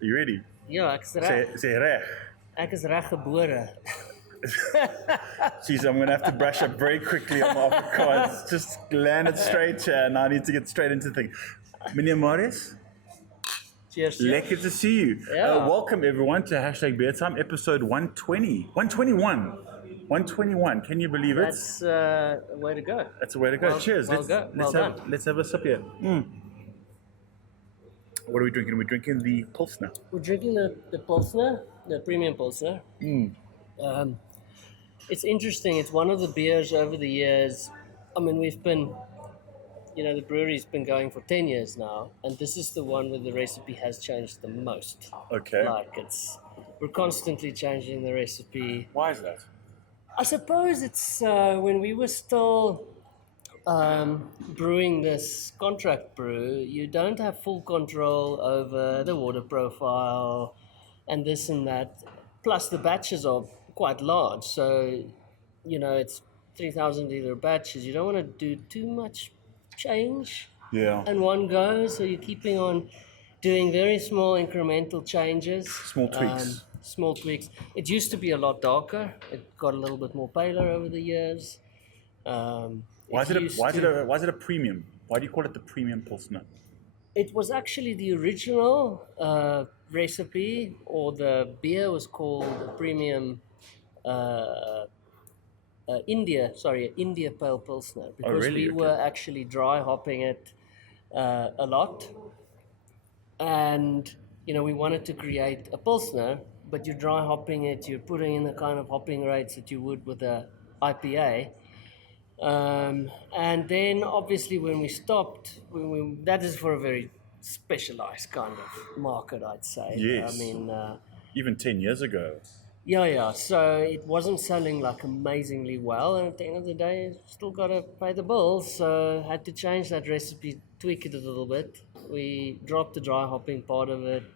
Are you ready? Ja, ek is reg. Say reg. Ek is reg gebore. Jeez, I'm going to have to brush up very quickly on my Afrikaans. Just land it straight here, and I need to get straight into the thing. Meneer Marius, Cheers. lekker to see you. Yeah. Welcome everyone to #beertime episode 120. 121. Can you believe it? That's a way to go. That's a way to go. Well, Cheers. well Let's have a sip here. What are we drinking? We're drinking the Pilsner. We're drinking the Pilsner, the premium Pilsner. It's interesting. It's one of the beers over the years. I mean, we've been, the brewery's been going for 10 years now, and this is the one where the recipe has changed the most. Okay. We're constantly changing the recipe. Why is that? I suppose it's when we were still brewing this contract brew, you don't have full control over the water profile and this and that. Plus the batches are quite large. So, it's 3,000 liter batches. You don't want to do too much change in one go. So you're keeping on doing very small incremental changes. Small tweaks. Small tweaks. It used to be a lot darker. It got a little bit more paler over the years. Why is it a premium? Why do you call it the premium Pilsner? It was actually the original recipe, or the beer was called a premium India Pale Pilsner, because we were actually dry hopping it a lot, and we wanted to create a Pilsner, but you're dry hopping it, you're putting in the kind of hopping rates that you would with a IPA. And then obviously when we stopped, that is for a very specialized kind of market, I'd say. Yes. I mean, even 10 years ago. Yeah. So it wasn't selling like amazingly well, and at the end of the day, still got to pay the bills. So had to change that recipe, tweak it a little bit. We dropped the dry hopping part of it,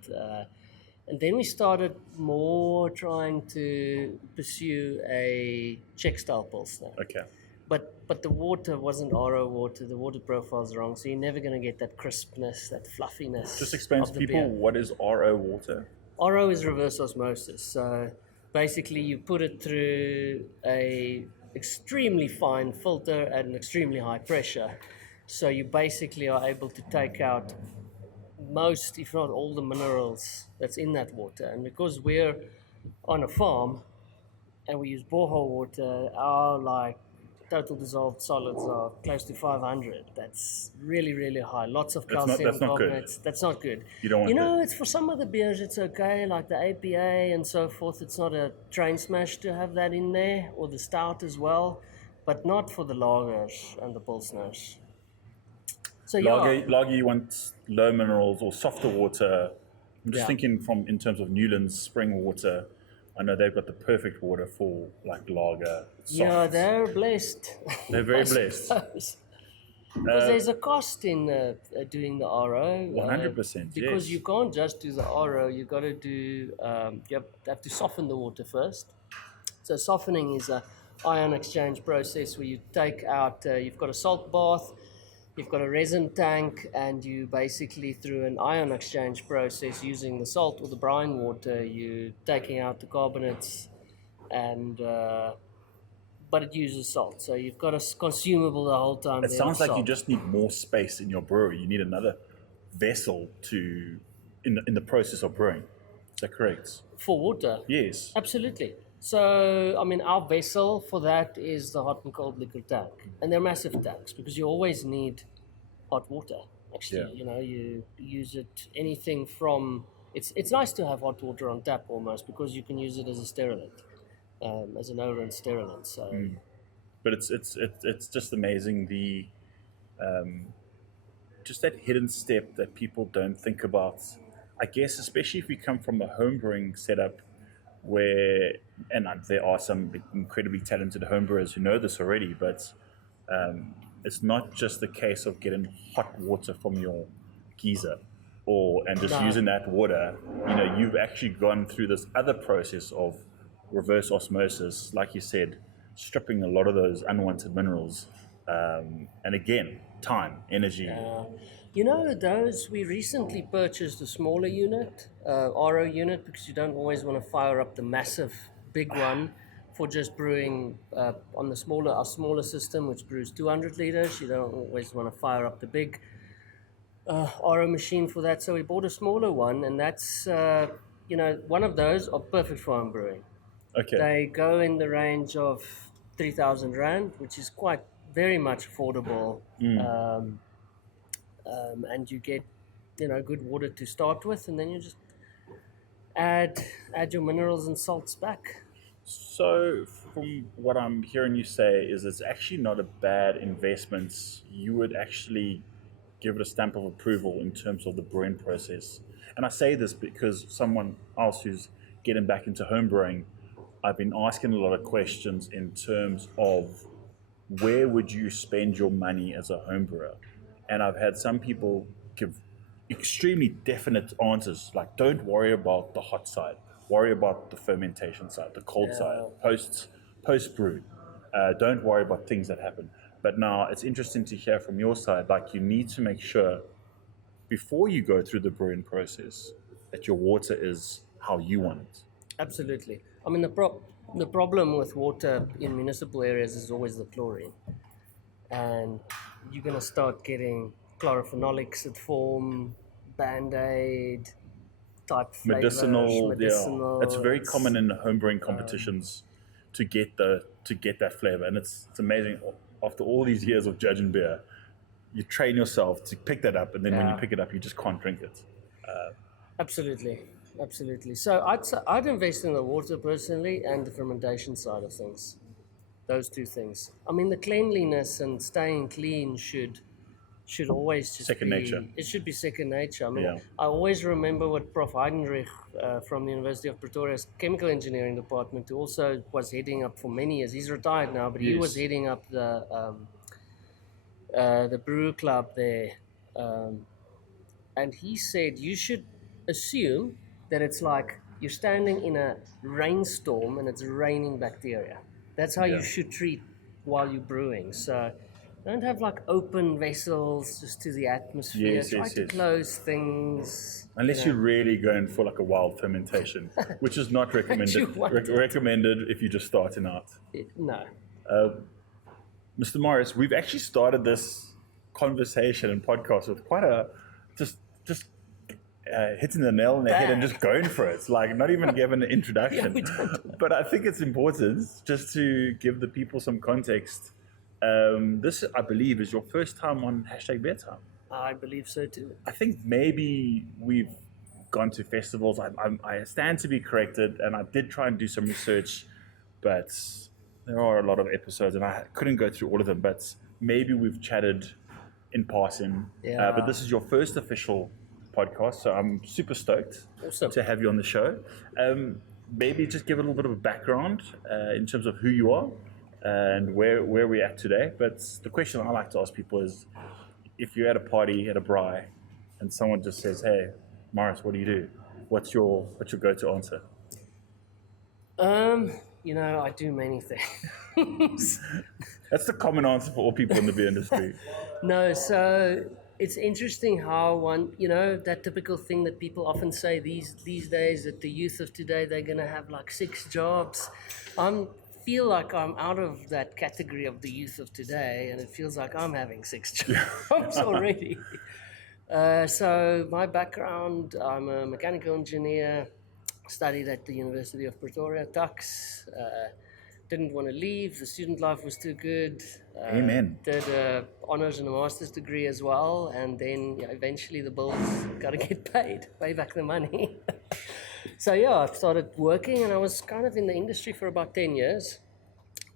and then we started more trying to pursue a Czech style Pilsner. Okay. But the water wasn't RO water. The water profile's wrong, so you're never going to get that crispness, that fluffiness. Just explain to people what is RO water. RO is reverse osmosis. So basically, you put it through a extremely fine filter at an extremely high pressure. So you basically are able to take out most, if not all, the minerals that's in that water. And because we're on a farm and we use borehole water, our total dissolved solids are close to 500. That's really, really high. Lots of calcium carbonates. That's not good. You don't want that. It's for some of the beers, it's okay, like the APA and so forth. It's not a train smash to have that in there, or the stout as well, but not for the lagers and the pilsners. So Lager, you want low minerals or softer water. I'm just thinking in terms of Newlands spring water. I know they've got the perfect water for lager. Yeah, they're blessed. They're very blessed. Because there's a cost in doing the RO. 100%. Because you can't just do the RO. You got to do. You have to soften the water first. So softening is a ion exchange process where you take out. You've got a salt bath. You've got a resin tank, and you basically, through an ion exchange process using the salt or the brine water, you're taking out the carbonates, but it uses salt. So you've got a consumable the whole time. It sounds like you just need more space in your brewery. You need another vessel in the process of brewing. Is that correct? For water? Yes. Absolutely. So, I mean, our vessel for that is the hot and cold liquor tank. And they're massive tanks because you always need hot water. Actually, you use it anything from... It's nice to have hot water on tap almost, because you can use it as a sterilant, as an overant sterilant. So, But it's just amazing, the just that hidden step that people don't think about. I guess especially if you come from a homebrewing setup, where, and there are some incredibly talented homebrewers who know this already, but it's not just the case of getting hot water from your geyser and just using that water. You've actually gone through this other process of reverse osmosis, like you said, stripping a lot of those unwanted minerals, and again, time, energy. You know, those we recently purchased a smaller unit, RO unit, because you don't always want to fire up the massive big one for just brewing on the our smaller system, which brews 200 liters. You don't always want to fire up the big RO machine for that. So we bought a smaller one, and that's one of those are perfect for home brewing. Okay. They go in the range of 3,000 rand, which is quite very much affordable. And you get good water to start with, and then you just add your minerals and salts back. So, from what I'm hearing you say, is it's actually not a bad investment. You would actually give it a stamp of approval in terms of the brewing process. And I say this because someone else who's getting back into home brewing, I've been asking a lot of questions in terms of where would you spend your money as a home brewer? And I've had some people give extremely definite answers, like don't worry about the hot side, worry about the fermentation side, the cold side, post brew. Don't worry about things that happen. But now it's interesting to hear from your side, like you need to make sure before you go through the brewing process that your water is how you want it. Absolutely. I mean, the problem with water in municipal areas is always the chlorine, and you're gonna start getting chlorophenolics that form, Band-Aid type flavors, medicinal. It's medicinal. very common in homebrewing competitions to get that flavor, and it's amazing. After all these years of judging beer, you train yourself to pick that up, and then when you pick it up, you just can't drink it. Absolutely. So I'd invest in the water personally and the fermentation side of things. Those two things. I mean, the cleanliness and staying clean should always just Second be nature. It should be second nature. I mean, Yeah. I always remember what Prof. Heidenreich from the University of Pretoria's chemical engineering department, who also was heading up for many years. He's retired now, but he was heading up the brew club there, and he said you should assume that it's like you're standing in a rainstorm and it's raining bacteria. That's how you should treat while you're brewing. So don't have like open vessels just to the atmosphere. Try to close things. Unless you're really going for like a wild fermentation, which is not recommended. Recommended if you're just starting out. No. Mr. Marius, we've actually started this conversation and podcast with quite a just hitting the nail on the head and just going for it. It's like not even giving an introduction. But I think it's important just to give the people some context. This, I believe, is your first time on #beertime. I believe so too. I think maybe we've gone to festivals. I stand to be corrected, and I did try and do some research, but there are a lot of episodes, and I couldn't go through all of them. But maybe we've chatted in passing. But this is your first official podcast, so I'm super stoked to have you on the show. Maybe just give a little bit of a background in terms of who you are and where we're at today. But the question I like to ask people is, if you're at a party, at a braai, and someone just says, "Hey, Marius, what do you do?" What's your go-to answer? I do many things. That's the common answer for all people in the beer industry. No, so it's interesting how that typical thing that people often say these days, that the youth of today, they're going to have like 6 jobs. I feel like I'm out of that category of the youth of today, and it feels like I'm having 6 jobs already. So my background, I'm a mechanical engineer, studied at the University of Pretoria, Tux. Didn't want to leave. The student life was too good. Amen. Did honors and a master's degree as well, and then eventually the bills got to get paid, pay back the money. So I started working, and I was kind of in the industry for about 10 years.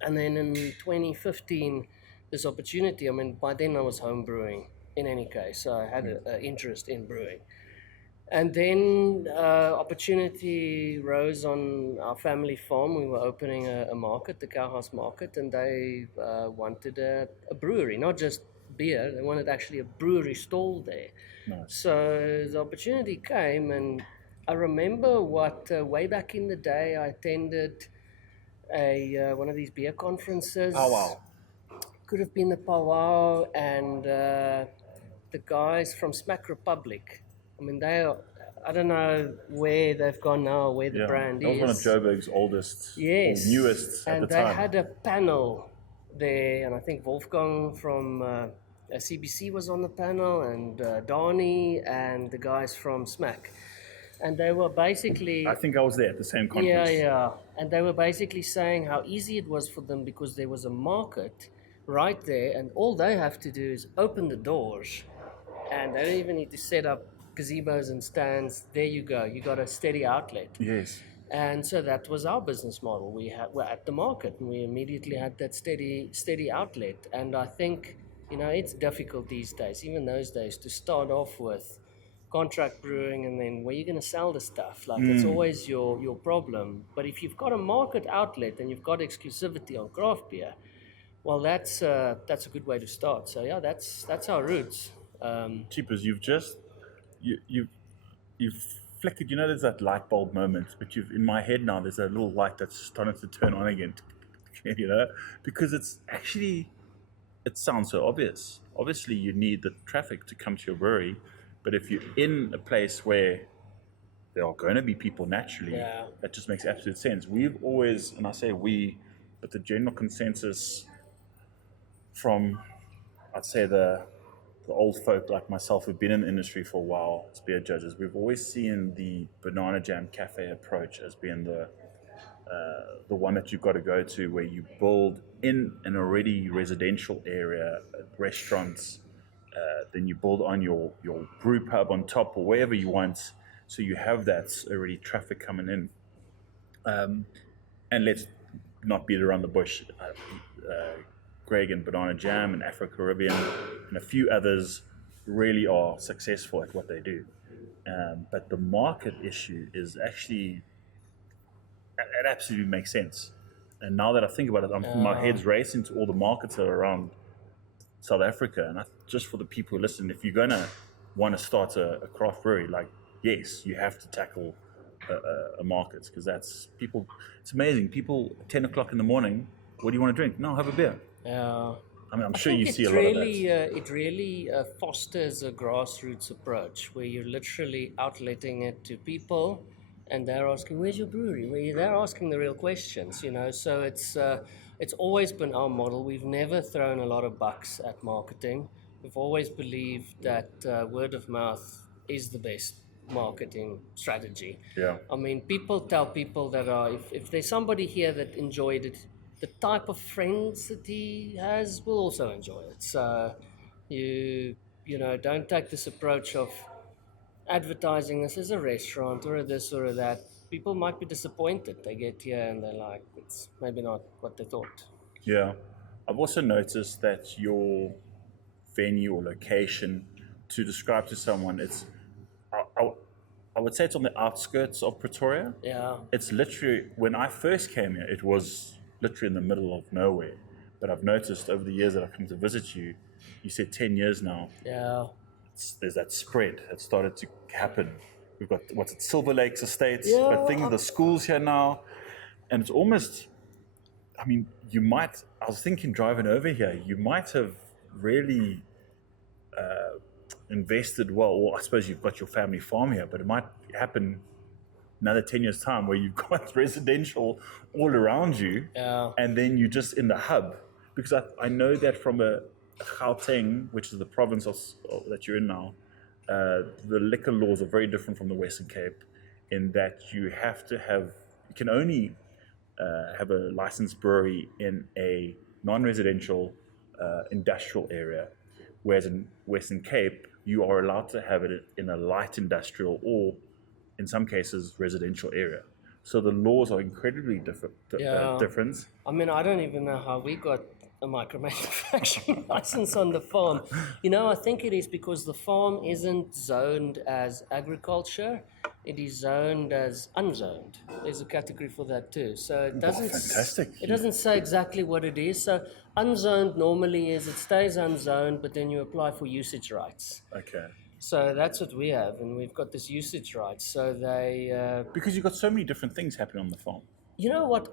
And then in 2015, this opportunity, I mean, by then I was home brewing in any case, so I had an interest in brewing. And then opportunity rose on our family farm. We were opening a market, the Cowhouse Market, and they wanted a brewery, not just beer. They wanted actually a brewery stall there. Nice. So the opportunity came, and I remember way back in the day, I attended one of these beer conferences. Oh, wow. Could have been the Powwow, and the guys from Smack Republic. I mean, I don't know where they've gone now, where the brand that was is. one of Joburg's oldest, Yes, or newest at and the they time. had a panel there, and I think Wolfgang from CBC was on the panel, and Donnie and the guys from Smack, and they were basically I think I was there at the same conference. yeah, and they were basically saying how easy it was for them because there was a market right there, and all they have to do is open the doors, and they don't even need to set up gazebos and stands. There you go, you got a steady outlet. Yes. And so that was our business model. We're at the market, and we immediately had that steady outlet. And I think, it's difficult these days, even those days, to start off with contract brewing, and then where you're going to sell the stuff. Like, it's always your problem. But if you've got a market outlet and you've got exclusivity on craft beer, well, that's a good way to start. So yeah, that's our roots. Cheapers, you've flickered. There's that light bulb moment, but in my head now, there's a little light that's starting to turn on again. Because it's actually, it sounds so obvious. Obviously, you need the traffic to come to your brewery, but if you're in a place where there are going to be people naturally, that just makes absolute sense. We've always, and I say we, but the general consensus from, I'd say the old folk like myself who've been in the industry for a while as beer judges, we've always seen the banana jam cafe approach as being the one that you've got to go to, where you build in an already residential area, restaurants, then you build on your brew pub on top or wherever you want, so you have that already traffic coming in. And let's not beat around the bush. Greg and Banana Jam and Afro Caribbean and a few others really are successful at what they do. But the market issue is actually, it absolutely makes sense. And now that I think about it, my head's racing to all the markets that are around South Africa. And just for the people who listen, if you're going to want to start a craft brewery, like, yes, you have to tackle a market, because that's people. It's amazing. People, 10 o'clock in the morning, what do you want to drink? No, have a beer. Yeah. I mean, I'm sure you see a lot of that. It really fosters a grassroots approach where you're literally outletting it to people, and they're asking, "Where's your brewery?" They're asking the real questions, So it's always been our model. We've never thrown a lot of bucks at marketing. We've always believed that word of mouth is the best marketing strategy. Yeah. I mean, people tell people that if there's somebody here that enjoyed it, the type of friends that he has will also enjoy it. So you don't take this approach of advertising this as a restaurant or a this or a that. People might be disappointed. They get here and they're like, it's maybe not what they thought. Yeah. I've also noticed that your venue or location, to describe to someone, I would say it's on the outskirts of Pretoria. Yeah. It's literally, when I first came here, it was literally in the middle of nowhere. But I've noticed over the years that I've come to visit you, you said 10 years now, Yeah. there's that spread that started to happen. We've got, Silver Lakes Estates, Yeah, but think of the schools here now. And it's almost, I mean, I was thinking driving over here, you might have really invested well, or I suppose you've got your family farm here, but it might happen another 10 years time where you've got residential all around you, and then you're just in the hub. Because I know that from Gauteng, which is the province that you're in now, the liquor laws are very different from the Western Cape, in that you can only have a licensed brewery in a non-residential industrial area, whereas in Western Cape you are allowed to have it in a light industrial or in some cases residential area. So the laws are incredibly different. I mean, I don't even know how we got a micro-manufacturing license on the farm. I think it is because the farm isn't zoned as agriculture. It is zoned as unzoned. There's a category for that too. So it doesn't. Fantastic. It doesn't say exactly what it is. So unzoned normally is it stays unzoned, but then you apply for usage rights. Okay. So that's what we have, and we've got this usage rights. So they because you've got so many different things happening on the farm. You know what?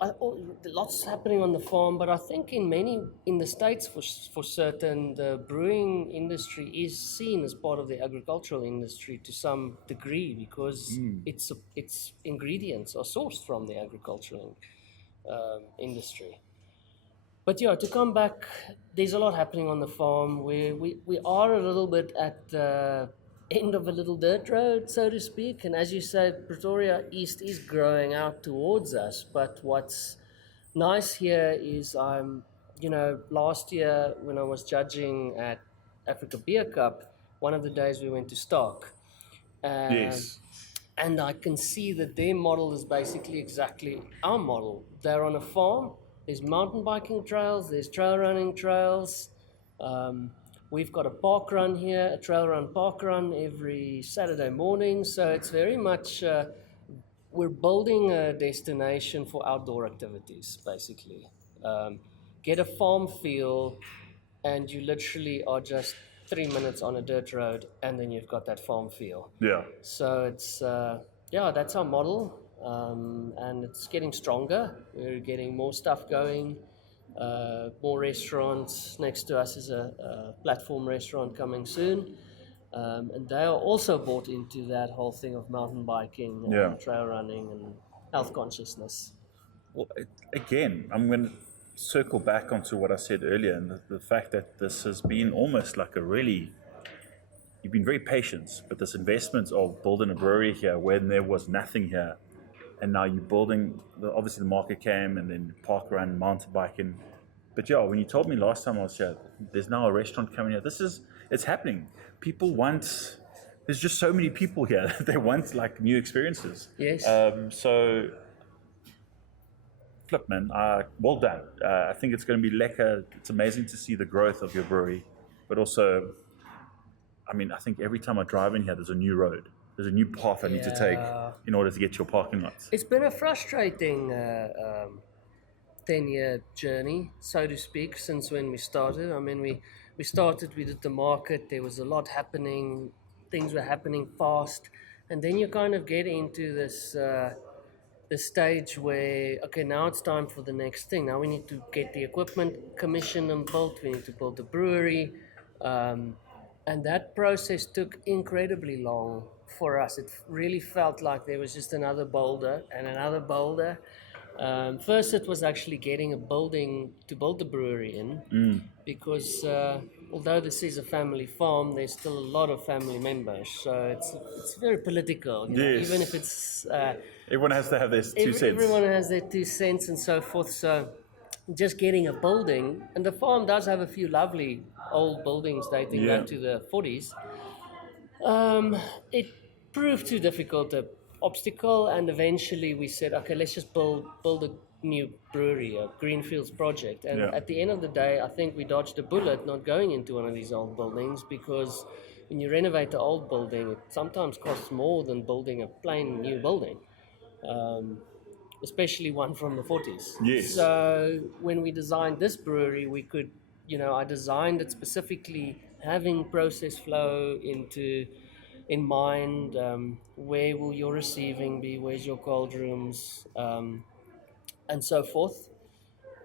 Lots happening on the farm, but I think in the states for certain, the brewing industry is seen as part of the agricultural industry to some degree because its ingredients are sourced from the agricultural industry. But yeah, to come back, there's a lot happening on the farm. We are a little bit at the end of a little dirt road, so to speak. And as you said, Pretoria East is growing out towards us. But what's nice here is last year when I was judging at Africa Beer Cup, one of the days we went to Stark. Um, Yes. and I can see that their model is basically exactly our model. They're on a farm. There's mountain biking trails. There's trail running trails. Um, we've got a park run here, a trail run park run every Saturday morning. So it's very much we're building a destination for outdoor activities, basically. Um, get a farm feel, and you literally are just 3 minutes on a dirt road, and then you've got that farm feel. Yeah. So it's that's our model, and it's getting stronger. We're getting more stuff going, more restaurants. Next to us is a platform restaurant coming soon, and they are also bought into that whole thing of mountain biking Yeah. and trail running and health consciousness. Well, again, I'm going to circle back onto what I said earlier, and the fact that this has been almost like a really, you've been very patient, but this investment of building a brewery here when there was nothing here, and now you're building, obviously the market came, and then park run, mountain biking. But yeah, when you told me last time I was here, there's now a restaurant coming here. It's happening. People want, there's just so many people here. They want like new experiences. Yes. So flip, man. Well done. I think it's going to be lekker. It's amazing to see the growth of your brewery, but also, I mean, I think every time I drive in here, there's a new road. There's a new path I need to take in order to get to your parking lots. It's been a frustrating 10-year journey, so to speak, since when we started. I mean, we started, we did the market, there was a lot happening, things were happening fast, and then you kind of get into this stage where, okay, now it's time for the next thing. Now we need to get the equipment commissioned and built, we need to build the brewery, and that process took incredibly long for us. It really felt like there was just another boulder and another boulder. First, it was actually getting a building to build the brewery in, because although this is a family farm, there's still a lot of family members. So it's very political, you know, Yes. even if it's Everyone has to have their 2 cents. everyone has their 2 cents and so forth. So just getting a building, and the farm does have a few lovely old buildings dating Yeah. back to the 40s. It proved too difficult a obstacle, and eventually we said, okay, let's just build a new brewery, a greenfields project. And Yeah. at the end of the day, I think we dodged a bullet not going into one of these old buildings, because when you renovate the old building, it sometimes costs more than building a plain new building. Especially one from the 40s. Yes. So when we designed this brewery, we could, I designed it specifically having process flow in mind. Where will your receiving be? Where's your cold rooms? And so forth.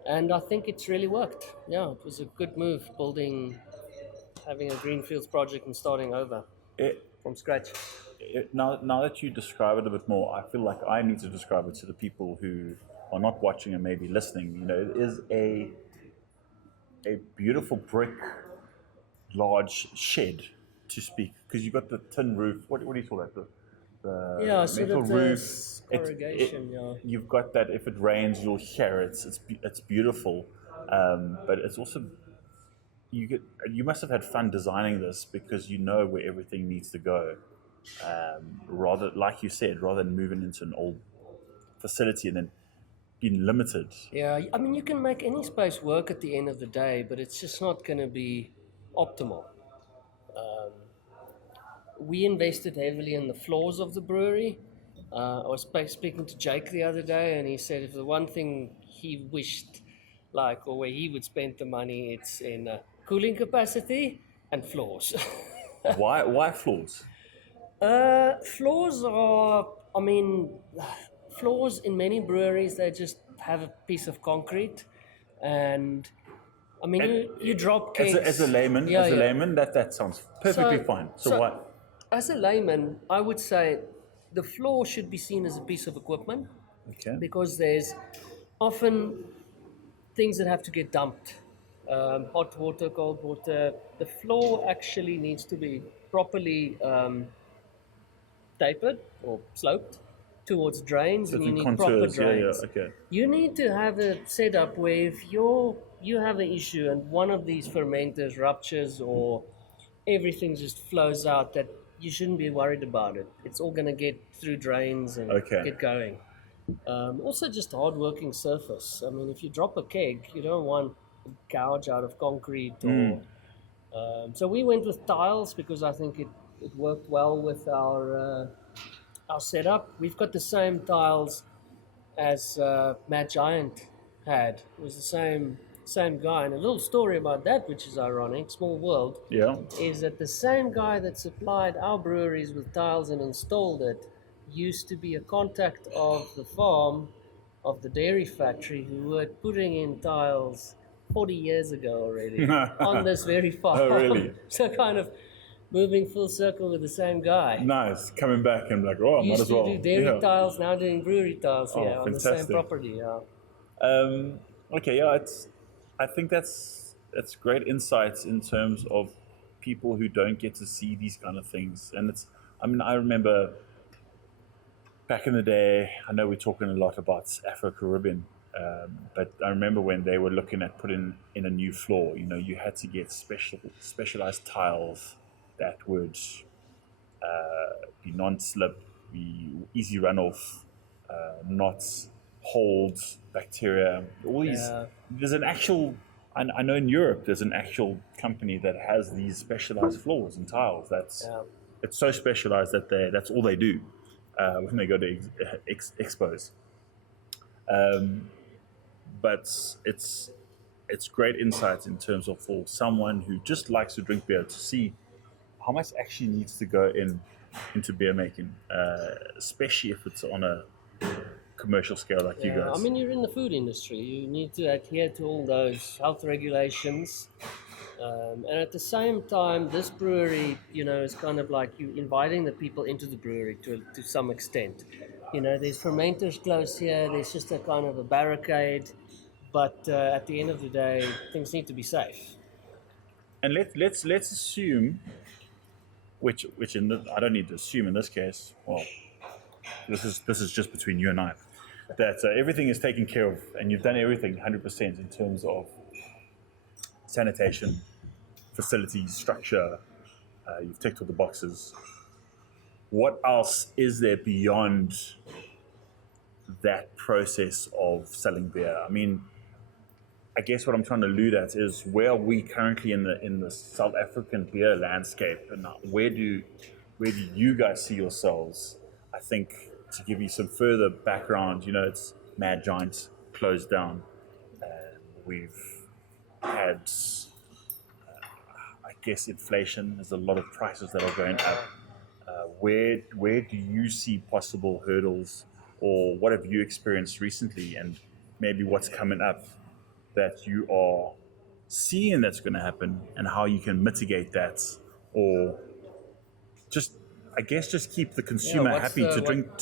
And I think it's really worked. Yeah, it was a good move having a greenfields project and starting over It, from scratch. now that you describe it a bit more, I feel like I need to describe it to the people who are not watching and maybe listening. You know, it is a beautiful brick, large shed, to speak, because you've got the tin roof. What do you call that? The Yeah, sort metal of roof. this corrugation, yeah. You've got that. If it rains, you'll hear it. It's beautiful, but it's also you must have had fun designing this, because you know where everything needs to go. Rather, like you said, rather than moving into an old facility and then being limited. Yeah, I mean, you can make any space work at the end of the day, but it's just not going to be optimal. We invested heavily in the floors of the brewery. I was speaking to Jake the other day, and he said if the one thing he wished, or where he would spend the money, it's in cooling capacity and floors. Why floors? Floors are, I mean, floors in many breweries, they just have a piece of concrete, and I mean, And you drop as kegs. as a layman, Yeah, yeah. that sounds perfectly fine. So what? As a layman, I would say the floor should be seen as a piece of equipment Okay. because there's often things that have to get dumped. Hot water, cold water. The floor actually needs to be properly tapered or sloped towards drains, and you Certain need proper contours. Yeah, yeah. drains. Okay. You need to have a setup where if you have an issue and one of these fermenters ruptures or everything just flows out, that you shouldn't be worried about it. It's all going to get through drains and Okay. get going. Also, just hard working surface. I mean, if you drop a keg, you don't want a gouge out of concrete or. So we went with tiles because I think it worked well with our setup. We've got the same tiles as Mad Giant had. It was the same guy. And a little story about that, which is ironic, small world, Yeah. is that the same guy that supplied our breweries with tiles and installed it used to be a contact of the farm of the dairy factory who were putting in tiles 40 years ago already on this very farm. Oh, really? So kind of moving full circle with the same guy. Nice. Coming back and like, oh, I might Used as to well. do dairy Yeah. tiles, now doing brewery tiles Oh, here on the same fantastic. property. Yeah. Okay, yeah, I think that's great insights in terms of people who don't get to see these kind of things. And I mean, I remember back in the day, I know we're talking a lot about Afro-Caribbean, but I remember when they were looking at putting in a new floor, you know, you had to get specialized tiles that would be non-slip, be easy runoff, not hold bacteria. All these. Yeah. There's an actual. I know in Europe there's an actual company that has these specialized floors and tiles. Yeah. It's so specialized that that's all they do when they go to expos. But it's great insights in terms of for someone who just likes to drink beer to see how much actually needs to go into beer making, especially if it's on a commercial scale like you guys. I mean, you're in the food industry. You need to adhere to all those health regulations. And at the same time, this brewery, you know, is kind of like you inviting the people into the brewery to some extent. You know, there's fermenters close here. There's just a kind of a barricade. But at the end of the day, things need to be safe. And let's assume, which I don't need to assume in this case. Well, this is just between you and I, that everything is taken care of, and you've done everything 100% in terms of sanitation, facilities, structure. You've ticked all the boxes. What else is there beyond that process of selling beer? I mean, I guess what I'm trying to allude at is where are we currently in the South African beer landscape, and where do you guys see yourselves? I think to give you some further background, you know, it's Mad Giant closed down. We've had, I guess, inflation. There's a lot of prices that are going up. Where do you see possible hurdles, or what have you experienced recently, and maybe what's coming up that you are seeing that's going to happen, and how you can mitigate that, or just, I guess, just keep the consumer happy to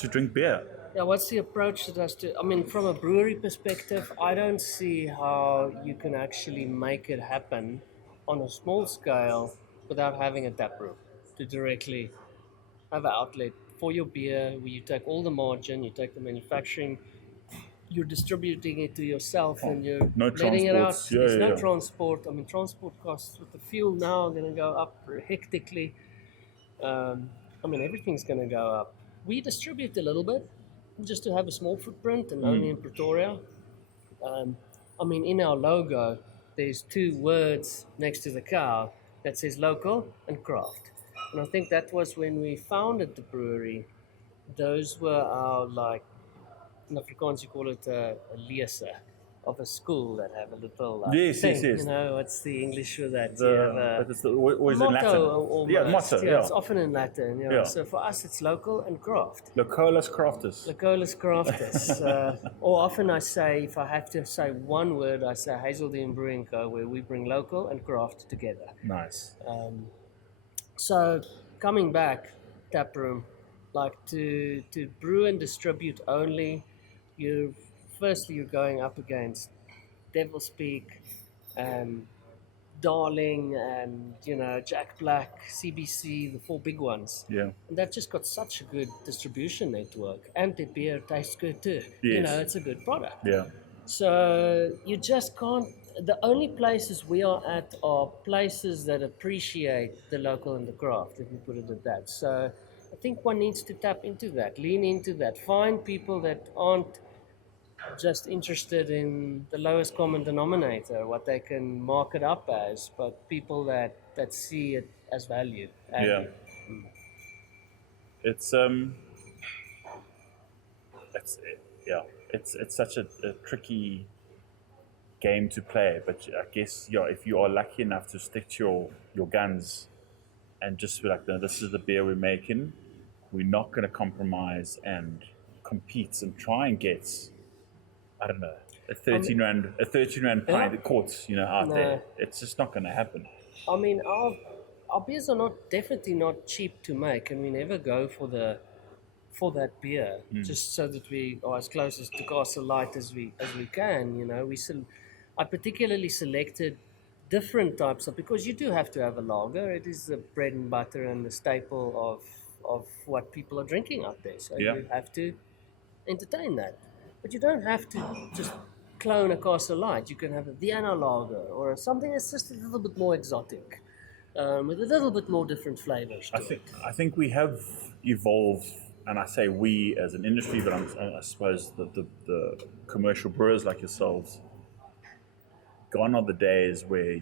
drink beer. Yeah, what's the approach that has to? I mean, from a brewery perspective, I don't see how you can actually make it happen on a small scale without having a tap room to directly have an outlet for your beer where you take all the margin, you take the manufacturing, you're distributing it to yourself, and you're No letting it out. transports. There's no Yeah. transport. I mean, transport costs with the fuel now are going to go up hectically. I mean, everything's going to go up. We distribute a little bit just to have a small footprint, and only in Pretoria. I mean, in our logo, there's two words next to the cow that says local and craft. And I think that was when we founded the brewery. Those were our, like, in Afrikaans you call it a lease. of a school that have a little Yes, thing. yes, yes. What's the English for that? You have But a it's always in motto Latin. almost. Yeah, motto. Yeah, It's often in Latin. yeah. So for us, it's local and craft. Localus craftus. Localus craftus. Or often I say, if I have to say one word, I say Hazeldean Brewing Co, where we bring local and craft together. Nice. So coming back, taproom, like to brew and distribute only, you're going up against Devil's Peak, and Darling, and Jack Black, CBC, the four big ones. Yeah. And they've just got such a good distribution network, and their beer tastes good too. Yes. It's a good product. Yeah. So you just can't. The only places we are at are places that appreciate the local and the craft, if you put it at that. So I think one needs to tap into that, lean into that, find people that aren't just interested in the lowest common denominator, what they can mark it up as, but people that see it as value. Yeah. It's yeah. It's such a tricky game to play, but I guess if you are lucky enough to stick to your guns and just be like, no, this is the beer we're making. We're not going to compromise and compete and try and get, I don't know, a 13 rand pint quarts, out there. It's just not going to happen. I mean, our beers are definitely not cheap to make, and we never go for that beer just so that we are as close as to Castle Light as we can. I particularly selected different types because you do have to have a lager. It is the bread and butter and the staple of what people are drinking out there. So you have to entertain that. But you don't have to just clone a Castle Light. You can have a Vienna lager or something that's just a little bit more exotic, with a little bit more different flavors. I think we have evolved, and I say we as an industry, but I suppose the commercial brewers like yourselves. Gone are the days where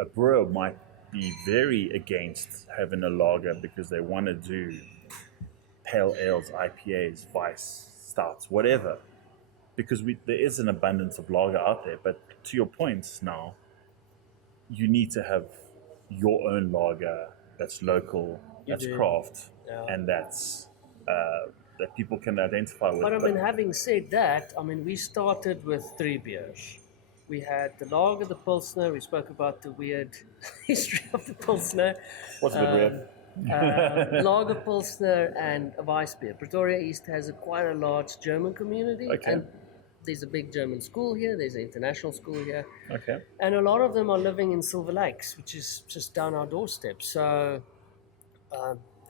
a brewer might be very against having a lager because they want to do pale ales, IPAs, Vice, stouts, whatever. Because there is an abundance of lager out there. But to your points now, you need to have your own lager that's local, that's craft, and that's that people can identify with. But having said that, we started with 3 beers. We had the lager, the Pilsner. We spoke about the weird history of the Pilsner. What's a bit weird? Lager, Pilsner, and a Weiss beer. Pretoria East has quite a large German community. Okay. And there's a big German school here. There's an international school here. Okay. And a lot of them are living in Silver Lakes, which is just down our doorstep. So,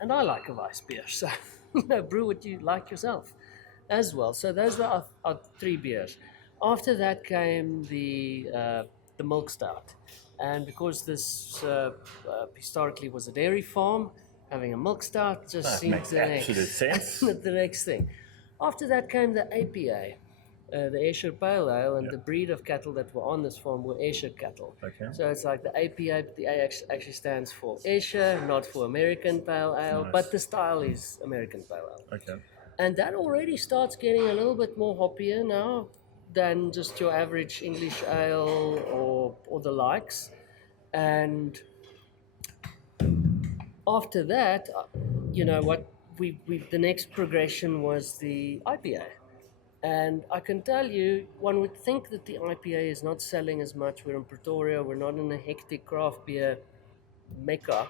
and I like a Weiss beer. So, brew what you like yourself as well. So those were our 3 beers. After that came the milk stout, and because this historically was a dairy farm, having a milk stout just seemed makes absolute sense. the next thing. After that came the APA, the Ayrshire Pale Ale, and the breed of cattle that were on this farm were Ayrshire cattle. Okay. So it's like the APA, but the A actually stands for Ayrshire, not for American Pale Ale, but the style is American Pale Ale. Okay. And that already starts getting a little bit more hoppier now than just your average English ale or the likes. And after that, the next progression was the IPA. And I can tell you, one would think that the IPA is not selling as much. We're in Pretoria, we're not in a hectic craft beer mecca,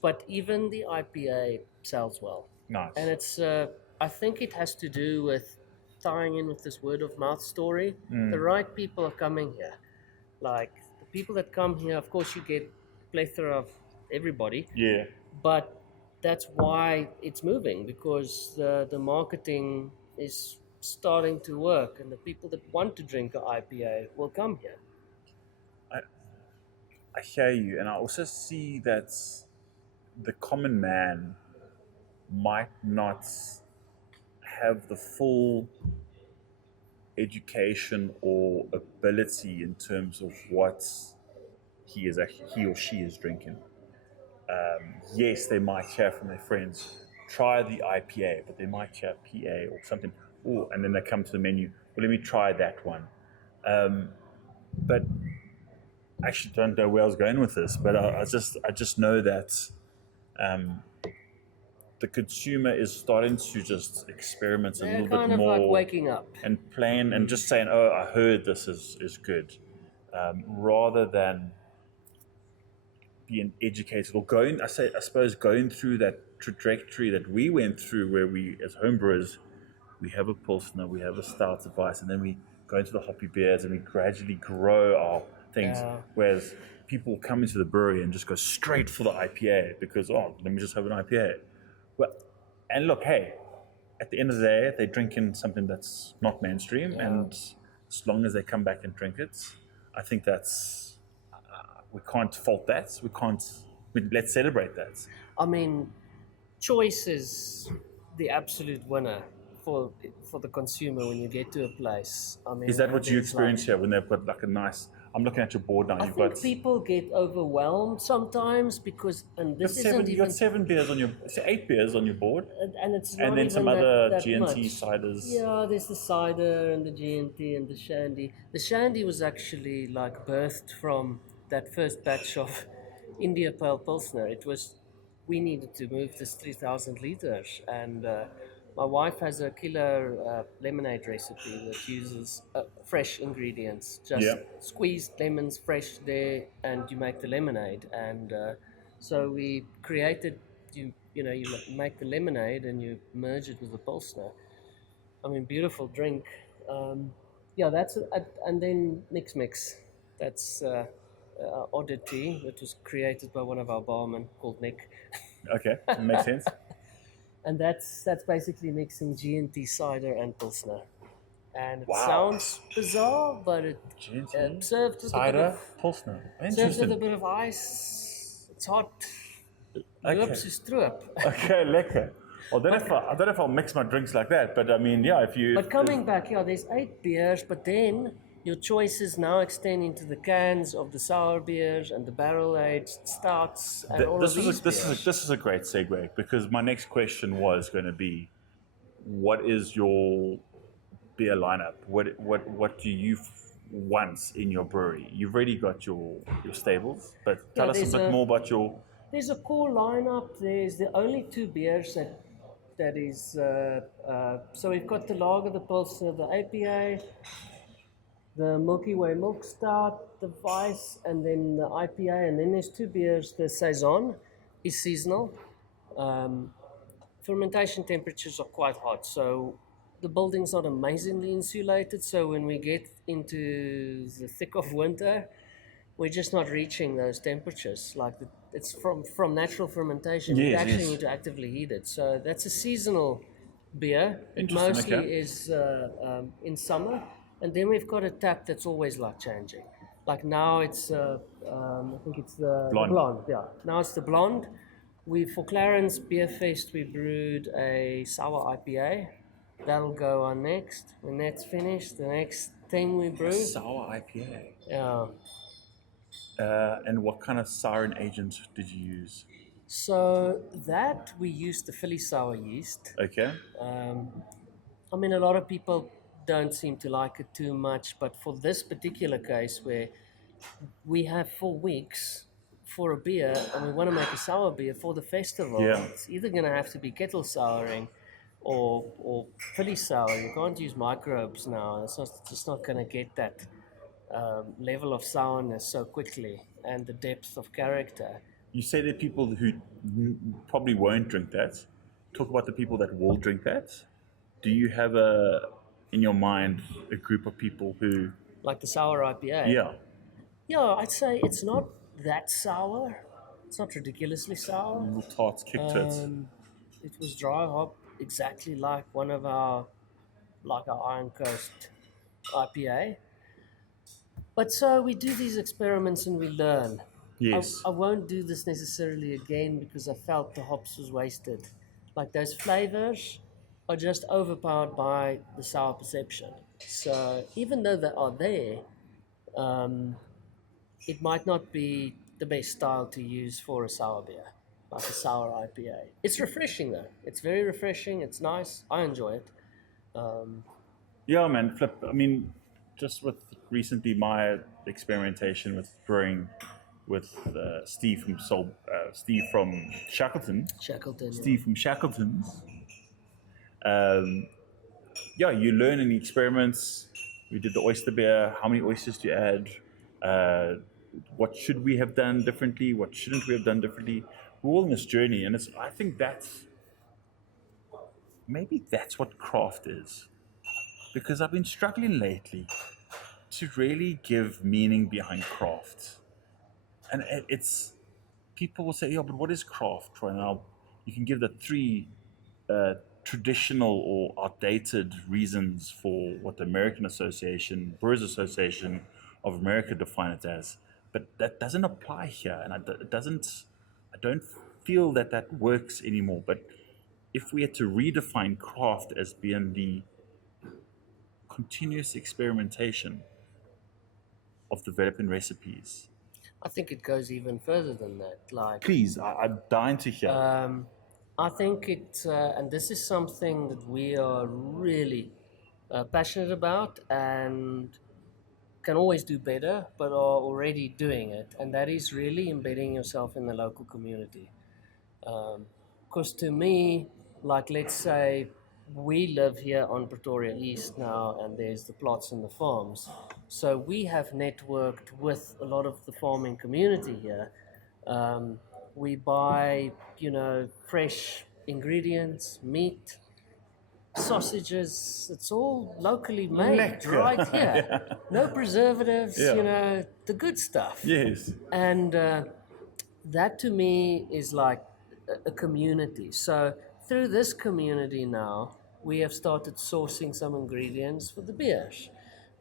but even the IPA sells well. Nice. And it's, I think it has to do with tying in with this word of mouth story. The right people are coming here. Like the people that come here, of course, you get a plethora of everybody. Yeah. But that's why it's moving, because the marketing is starting to work, and the people that want to drink an IPA will come here. I hear you, and I also see that the common man might not have the full education or ability in terms of what he or she is drinking. Yes, they might hear from their friends, try the IPA, but they might hear PA or something. Oh, and then they come to the menu. well, let me try that one. But I actually don't know where I was going with this, but I just know that the consumer is starting to just experiment a They're little bit kind of like more waking up. and plan and just saying, "Oh, I heard this is good," rather than being educated or going. I suppose going through that trajectory that we went through, where we as homebrewers we have a pilsner, we have a stout advice, and then we go into the hoppy beers and we gradually grow our things. Whereas people come into the brewery and just go straight for the IPA because, oh, let me just have an IPA. Well, and look, hey, at the end of the day, they're drinking something that's not mainstream, and as long as they come back and drink it, I think that's we can't fault that. We can't. Let's celebrate that. I mean, choice is the absolute winner for for the consumer when you get to a place. I mean, Is that what you there's like, experience here when they've got like a nice? I'm looking at your board now. I You've think got people get overwhelmed sometimes because, and this isn't you even, got 7 beers on your 8 beers on your board, and it's and not then even some other that GNT much. ciders. Yeah, there's the cider and the GNT and the shandy. The shandy was actually like birthed from that first batch of India Pale Pilsner. It was, we needed to move this 3,000 liters, and my wife has a killer lemonade recipe that uses fresh ingredients, just Yeah. squeezed lemons fresh there, and you make the lemonade. And so we created, you make the lemonade and you merge it with the Pilsner. I mean, beautiful drink. Yeah, and then Mix. That's oddity that was created by one of our barmen called Nick, Okay, makes sense. and that's basically mixing G&T cider and Pilsner. And it Wow. sounds bizarre, but it GNT served with a bit cider of Pilsner. served with a Interesting. bit of ice. It's hot. Okay. Loops is stroop. Okay, lekker. Well, I don't know if I'll mix my drinks like that, but I mean, yeah, if you. But coming back, yeah, there's 8 beers, but then your choices now extend into the cans of the sour beers and the barrel aged stouts and all of these beers. This is a great segue because my next question was going to be, what is your beer lineup? What do you want in your brewery? You've already got your stables, but tell us a bit more about your. There's a core lineup. There's the only 2 beers that is. So we've got the lager, the Pilsner, the APA, the Milky Way Milk Stout, the Weiss, and then the IPA. And then there's 2 beers. The Saison is seasonal. Fermentation temperatures are quite hot, so the building's not amazingly insulated. So when we get into the thick of winter, we're just not reaching those temperatures. Like it's from natural fermentation. You actually need to actively heat it. So that's a seasonal beer. It mostly is in summer. And then we've got a tap that's always like changing. Like now it's, I think it's the blonde. Yeah, now it's the blonde. For Clarence Beer Fest, we brewed a sour IPA. That'll go on next. When that's finished, the next thing we brew. Sour IPA. Yeah. And what kind of souring agent did you use? So that we used the Philly sour yeast. Okay. I mean, a lot of people don't seem to like it too much, but for this particular case where we have 4 weeks for a beer and we want to make a sour beer for the festival, it's either going to have to be kettle souring or Philly sour. You can't use microbes now. It's just not going to get that level of sourness so quickly and the depth of character. You say that people who probably won't drink that. Talk about the people that will drink that. Do you have in your mind a group of people who like the sour IPA? Yeah, I'd say it's not that sour. It's not ridiculously sour. Little tarts kick to it. It was dry hop, exactly like our Iron Coast IPA. But so we do these experiments and we learn. Yes. I won't do this necessarily again because I felt the hops was wasted. Like those flavors are just overpowered by the sour perception. So even though they are there, it might not be the best style to use for a sour beer, like a sour IPA. It's refreshing though. It's very refreshing. It's nice. I enjoy it. Yeah, man, flip. I mean, just with recently my experimentation with brewing with Steve from Shackleton, Shackleton, yeah. Steve from Shackleton's. Um, yeah, you learn in the experiments. We did the oyster beer. How many oysters do you add? Uh, what should we have done differently? What shouldn't we have done differently? We're all in this journey, and I think that's what craft is. Because I've been struggling lately to really give meaning behind craft. And it's people will say, "Yeah, but what is craft?" Right now, you can give the three uh, traditional or outdated reasons for what the American Association, Brewers Association of America, define it as. But that doesn't apply here, and it doesn't. I don't feel that works anymore. But if we had to redefine craft as being the continuous experimentation of developing recipes, I think it goes even further than that. Like, please, I'm dying to hear. I think and this is something that we are really passionate about and can always do better, but are already doing it. And that is really embedding yourself in the local community. Because to me, like, let's say we live here on Pretoria East now, and there's the plots and the farms. So we have networked with a lot of the farming community here. Um, we buy, fresh ingredients, meat, sausages. It's all locally made Lekker. right here. Yeah. No preservatives, Yeah. the good stuff. Yes. And that to me is like a community. So through this community now, we have started sourcing some ingredients for the beers,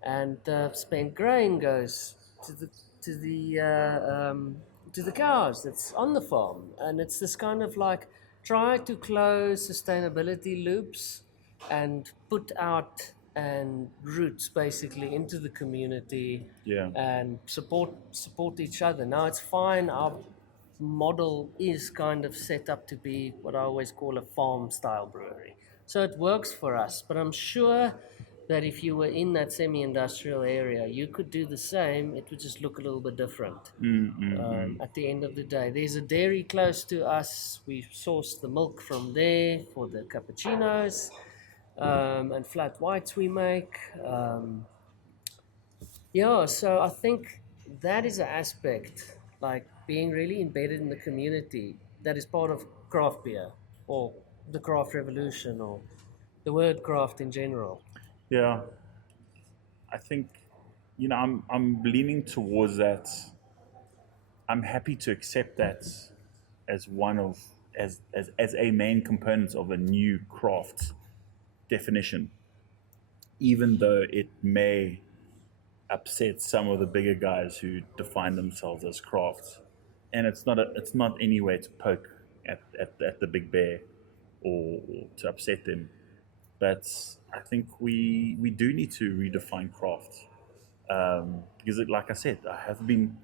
and spent grain goes to the to the uh, um, to the cows that's on the farm, and it's this kind of like try to close sustainability loops and put out and roots basically into the community Yeah. and support each other. Now it's fine. Our model is kind of set up to be what I always call a farm style brewery, so it works for us. But I'm sure that if you were in that semi-industrial area, you could do the same. It would just look a little bit different. At the end of the day, there's a dairy close to us. We source the milk from there for the cappuccinos and flat whites we make. Yeah, so I think that is an aspect, like being really embedded in the community, that is part of craft beer or the craft revolution or the word craft in general. Yeah. I think, I'm leaning towards that. I'm happy to accept that as one of as a main component of a new craft definition, even though it may upset some of the bigger guys who define themselves as crafts. And it's not any way to poke at the big bear or to upset them. But I think we do need to redefine craft, because, like I said, I have been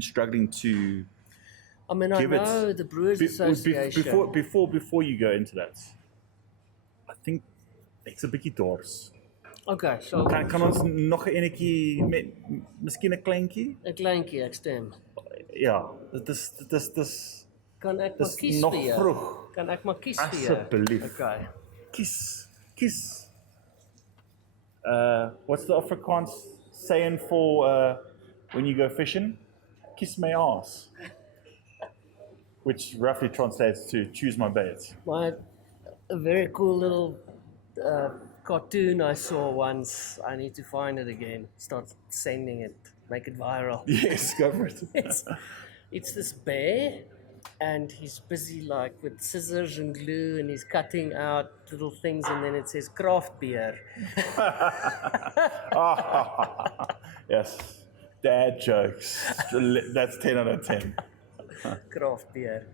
struggling to I mean, I give it know the Brewers Association. before you go into that. I think ek's 'n bietjie dors. Okay, so Kan ons nog 'n enetjie met miskien 'n kleintjie? 'n kleintjie, ek stem. Ja, dit is Kan ek maar dis kies nog vir jou? vroeg. Kan ek maar kies vir jou? Asseblief. Okay. Kies. What's the Afrikaans saying for when you go fishing? Kiss my ass. Which roughly translates to choose my bait. A very cool little cartoon I saw once. I need to find it again. Start sending it. Make it viral. Yes, go for it. It's this bear, and he's busy like with scissors and glue, and he's cutting out little things, and then it says craft beer. Yes, dad jokes. That's 10 out of 10. Craft beer.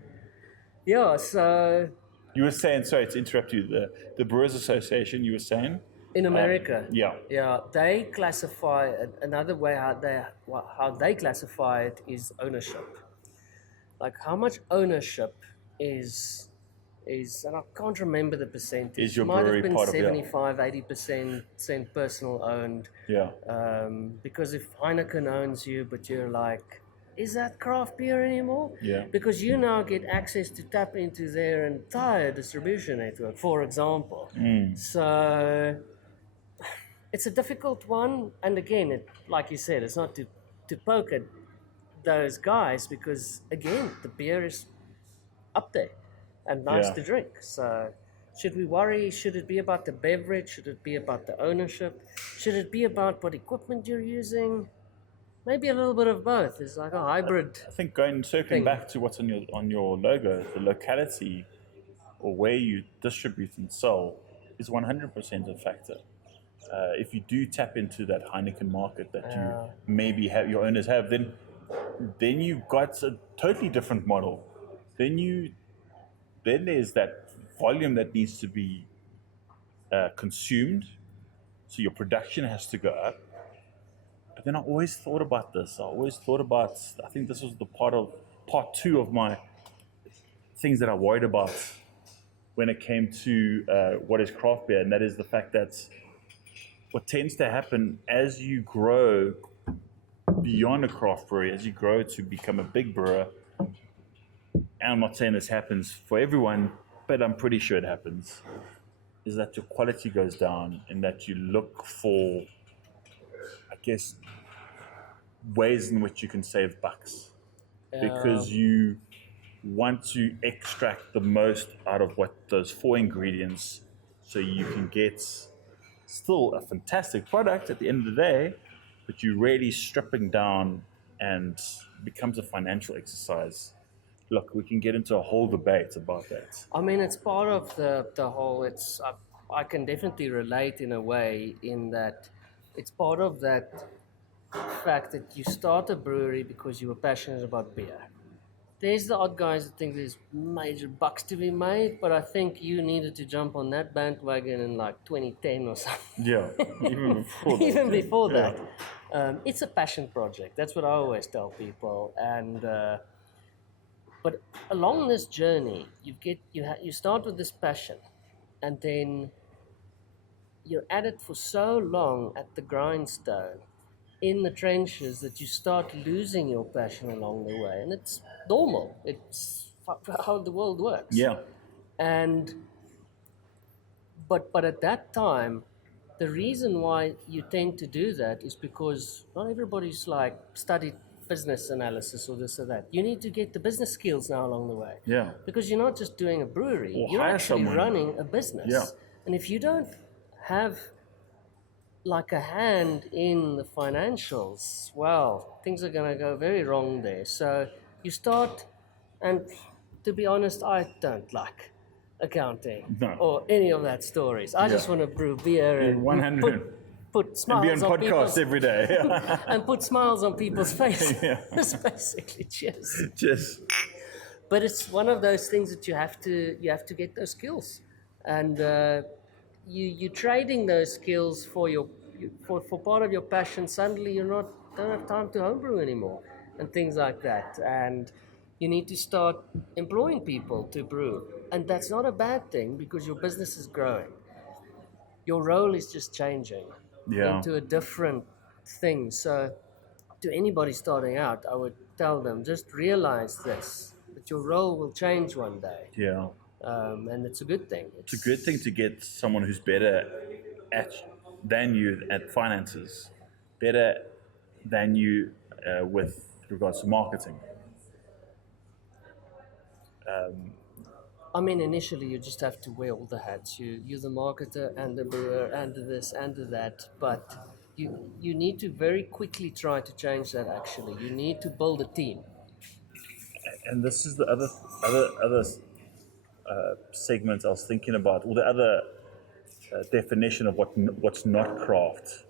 Yeah, so You were saying, sorry to interrupt you, the Brewers Association, you were saying? in America, Yeah. they classify another way how they classify it is ownership. Like how much ownership is is, and I can't remember the percentage. Is your Might brewery have been part of it? 75, 80% personal owned. Yeah. Because if Heineken owns you, but you're like, is that craft beer anymore? Yeah. Because you now get access to tap into their entire distribution network, for example. So it's a difficult one. And again, like you said, it's not to poke at those guys because, again, the beer is up there and nice Yeah. to drink. So should we worry? Should it be about the beverage? Should it be about the ownership? Should it be about what equipment you're using? Maybe a little bit of both. It's like a hybrid. I think circling thing. back to what's on your logo, the locality or where you distribute and sell is 100% a factor. If you do tap into that Heineken market that you maybe have your owners have, then you've got a totally different model. Then there's that volume that needs to be consumed, so your production has to go up. But then I always thought about this. I think this was the part two of my things that I worried about when it came to what is craft beer, and that is the fact that what tends to happen as you grow beyond a craft brewery, as you grow to become a big brewer, and I'm not saying this happens for everyone, but I'm pretty sure it happens, is that your quality goes down and that you look for, I guess, ways in which you can save bucks. Because you want to extract the most out of what those 4 ingredients so you can get still a fantastic product at the end of the day, but you're really stripping down and becomes a financial exercise. Look, we can get into a whole debate about that. I mean, it's part of the whole. I can definitely relate in a way in that it's part of that fact that you start a brewery because you were passionate about beer. There's the odd guys that think there's major bucks to be made, but I think you needed to jump on that bandwagon in like 2010 or something. Yeah, even before that. Even before that. It's a passion project. That's what I always tell people. And but along this journey, you start with this passion, and then you're at it for so long at the grindstone, in the trenches, that you start losing your passion along the way, and it's normal. It's how the world works. Yeah. And but at that time, the reason why you tend to do that is because not everybody's like studied business analysis or this or that. You need to get the business skills now along the way. Yeah. Because you're not just doing a brewery, Or you're hire actually someone. running a business. Yeah. And if you don't have like a hand in the financials, well, things are going to go very wrong there. So you start, and to be honest, I don't like accounting or any of that stories. I just want to brew beer and 100. put And smiles be on on people's podcasts every day. and put smiles on people's faces. Yeah. It's basically just. Just But it's one of those things that you have to get those skills, and you're trading those skills for part of your passion. Suddenly you don't have time to homebrew anymore, and things like that. And you need to start employing people to brew, and that's not a bad thing because your business is growing. Your role is just changing into a different thing. So to anybody starting out, I would tell them, just realize this, that your role will change one day. Yeah. And it's a good thing. It's a good thing to get someone who's better than you at finances, better than you with regards to marketing. I mean, initially you just have to wear all the hats. You're the marketer and the brewer and the this and the that, but you need to very quickly try to change that. Actually, you need to build a team. And this is the other segment I was thinking about, or the other definition of what's not craft.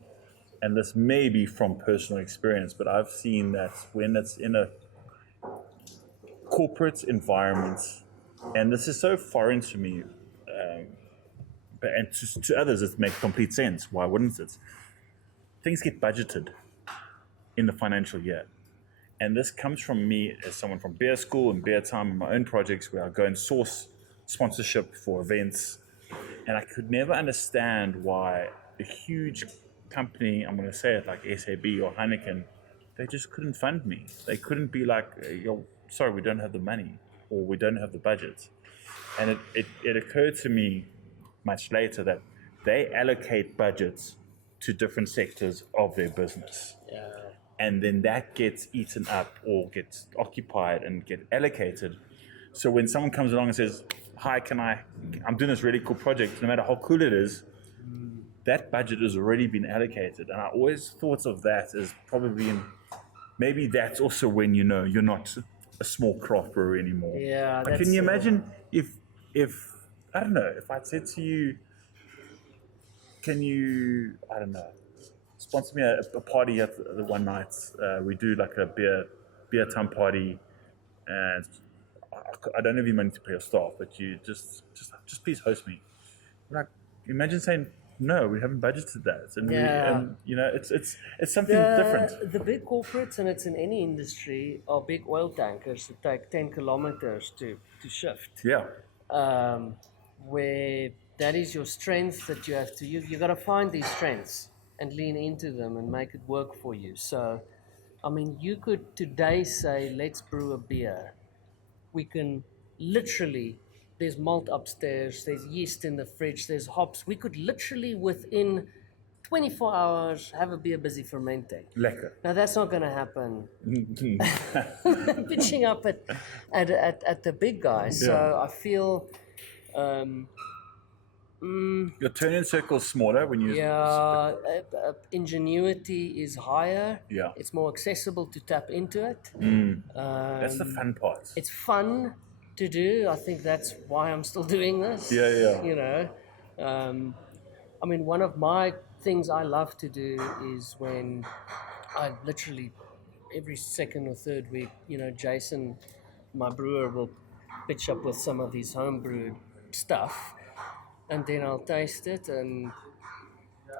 And this may be from personal experience, but I've seen that when it's in a corporate environment, and this is so foreign to me, and to others it makes complete sense. Why wouldn't it? Things get budgeted in the financial year. And this comes from me as someone from beer school and beertime and my own projects where I go and source sponsorship for events, and I could never understand why a huge company, I'm going to say it like SAB or Heineken, they just couldn't fund me. They couldn't be like, yo, sorry, we don't have the money or we don't have the budget. And it occurred to me much later that they allocate budgets to different sectors of their business. Yeah. And then that gets eaten up or gets occupied and get allocated. So when someone comes along and says, hi, I'm doing this really cool project, no matter how cool it is, that budget has already been allocated. And I always thought of that as probably maybe that's also when you're not a small craft brewery anymore. Yeah. But can you imagine if I don't know, if I'd said to you, can you, I don't know, sponsor me a party at the one night. We do like a beertime party, and I don't have any money to pay your staff, but you just please host me. Like, imagine saying no, we haven't budgeted that, and it's something different. The big corporates, and it's in any industry, are big oil tankers that take 10 kilometers to shift. Yeah, Where that is your strength that you have to use. You got to find these strengths and lean into them and make it work for you. So, I mean, you could today say, let's brew a beer. We can literally, there's malt upstairs, there's yeast in the fridge, there's hops. We could literally within 24 hours have a beer busy fermenting. lekker. Now that's not going to happen. Pitching up at the big guys. Yeah. So I feel, Your turn-in circle is smaller when you. ingenuity is higher. Yeah. It's more accessible to tap into it. That's the fun part. It's fun to do. I think that's why I'm still doing this. Yeah. You know, I mean, one of my things I love to do is when I literally every second or third week, Jason, my brewer, will pitch up with some of his homebrewed stuff, and then I'll taste it, and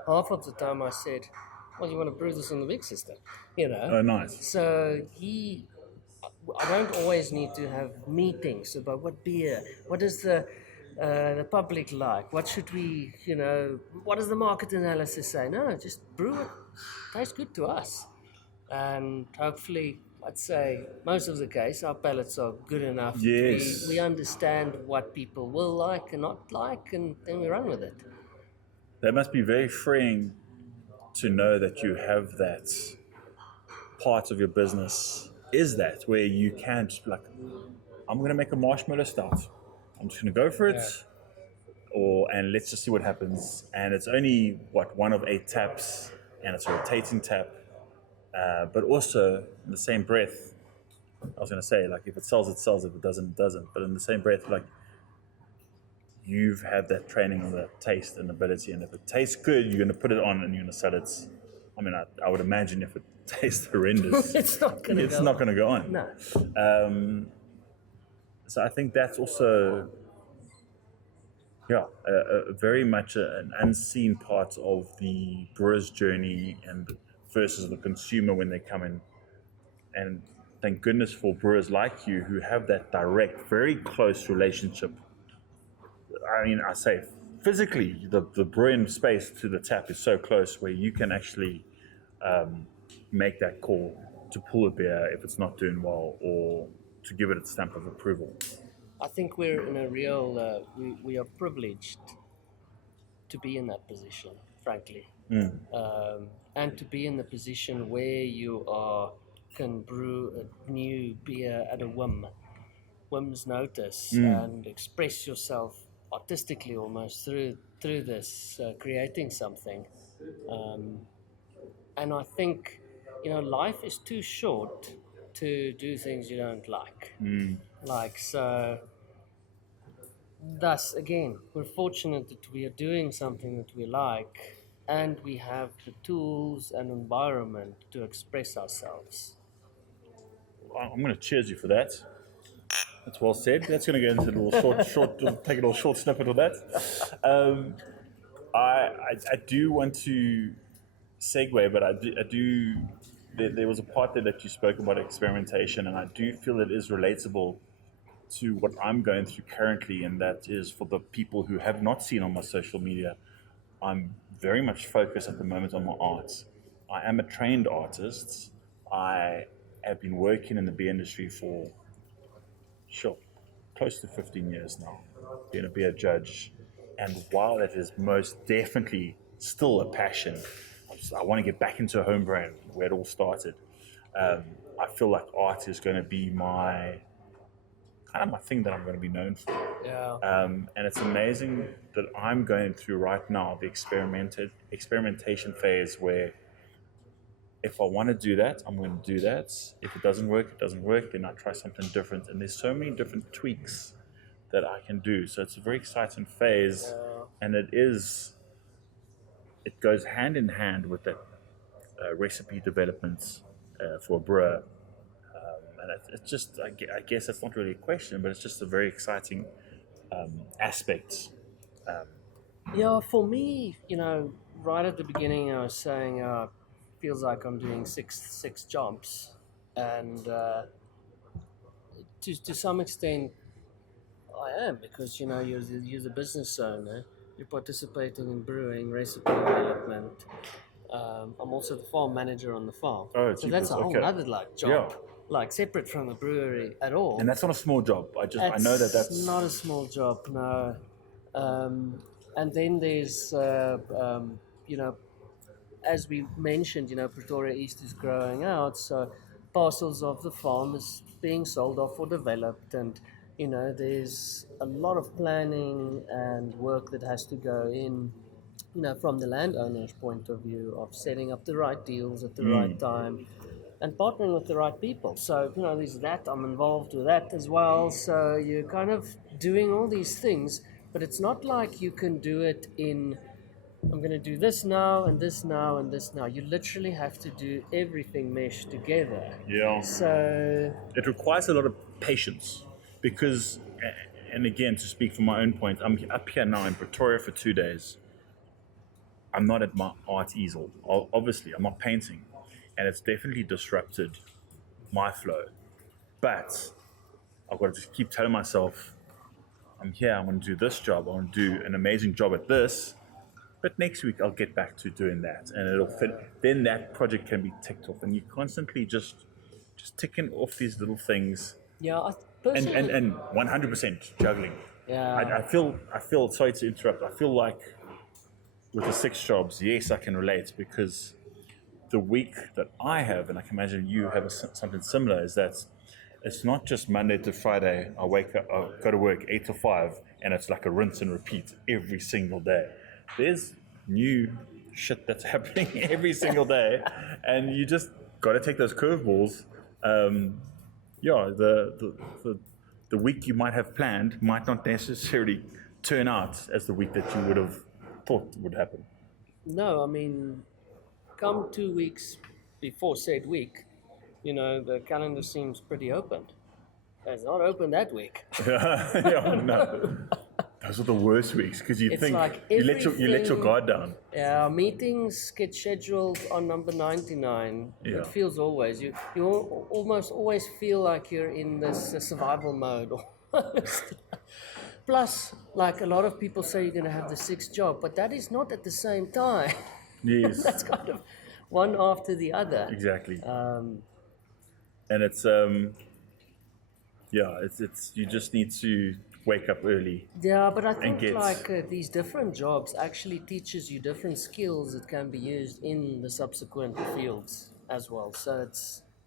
half of the time I said, well, you want to brew this in the big system, Oh, nice. So I don't always need to have meetings about what beer, what is the public like, what should we, what does the market analysis say? No, just brew it. Tastes good to us. And hopefully, I'd say most of the case, our palates are good enough. Yes. We understand what people will like and not like, and then we run with it. That must be very freeing to know that you have that part of your business is that where you can just be like, I'm going to make a marshmallow stout. I'm just going to go for it, and let's just see what happens. And it's only, one of 8 taps, and it's a rotating tap. But also, in the same breath, I was going to say, like, if it sells, it sells. If it doesn't, it doesn't. But in the same breath, like, you've had that training on that taste and ability. And if it tastes good, you're going to put it on and you're going to sell it. I mean, I would imagine if it tastes horrendous, it's not going to go on. No. So I think that's also, very much an unseen part of the brewer's journey and versus the consumer when they come in. And thank goodness for brewers like you who have that direct, very close relationship. I mean, I say physically, the brewing space to the tap is so close where you can actually make that call to pull a beer if it's not doing well or to give it a stamp of approval. I think we're in a real, we are privileged to be in that position, frankly. And to be in the position where you can brew a new beer at a whim's notice, and express yourself artistically almost through this, creating something. And I think, life is too short to do things you don't like. So thus, again, we're fortunate that we are doing something that we like, and we have the tools and environment to express ourselves. I'm going to cheers you for that. That's well said. That's going to go into a little short, take a little short snippet of that. I do want to segue, but I do. There was a part there that you spoke about experimentation, and I do feel it is relatable to what I'm going through currently, and that is for the people who have not seen on my social media. I'm very much focused at the moment on my art. I am a trained artist. I have been working in the beer industry for, sure, close to 15 years now, being a beer judge. And while it is most definitely still a passion, I want to get back into a home brand where it all started. Um, I feel like art is going to be my kind of my thing that I'm going to be known for. Yeah. And it's amazing that I'm going through right now the experimentation phase where if I want to do that, I'm going to do that. If it doesn't work, it doesn't work. Then I try something different. And there's so many different tweaks that I can do. So it's a very exciting phase, and it goes hand in hand with the recipe development for a brewer. And it's just, I guess that's not really a question, but it's just a very exciting aspect. Yeah, for me, right at the beginning, I was saying, feels like I'm doing six jobs, and to some extent, I am because you're the business owner. You're participating in brewing, recipe development. I'm also the farm manager on the farm, Oh, so that's jeepers, a whole okay. other like Yeah. job, like separate from the brewery at all. And that's not a small job. I know that It's that's not a small job, no. Um, and then there's, you know, as we mentioned, Pretoria East is growing out, so parcels of the farm is being sold off or developed, and there's a lot of planning and work that has to go in, from the landowner's point of view of setting up the right deals at the right time and partnering with the right people. So, there's that, I'm involved with that as well. So you're kind of doing all these things, but it's not like you can do it in, I'm going to do this now and this now and this now. You literally have to do everything meshed together. yeah. So, It requires a lot of patience because, and again, to speak from my own point, I'm up here now in Pretoria for 2 days. I'm not at my art easel. Obviously, I'm not painting, and it's definitely disrupted my flow. But I've got to just keep telling myself, I'm here. I'm going to do this job. I want to do an amazing job at this. But next week I'll get back to doing that, and it'll fit. Then that project can be ticked off, and you're constantly just ticking off these little things, yeah, and personally, and 100% juggling. yeah. I feel. Sorry to interrupt. I feel like with the 6 jobs, yes, I can relate because the week that I have, and I can imagine you have something similar, is that it's not just Monday to Friday. I wake up, I go to work 8 to 5, and it's like a rinse and repeat every single day. There's new shit that's happening every single day, and you just got to take those curveballs. Yeah, the week you might have planned might not necessarily turn out as the week that you would have thought would happen. No, I mean, come 2 weeks before said week, the calendar seems pretty open. It's not open that week. Yeah, no. Those are the worst weeks because you It's think like you let your everything- guard down. Yeah, meetings get scheduled on number 99. Yeah. It feels always. You almost always feel like you're in this survival mode. Almost. Plus, like a lot of people say you're going to have the 6th job, but that is not at the same time. Yes, That's kind of one after the other. exactly. Um, And it's yeah, it's you just need to wake up early. Yeah, but I think get- like these different jobs actually teaches you different skills that can be used in the subsequent fields as well. So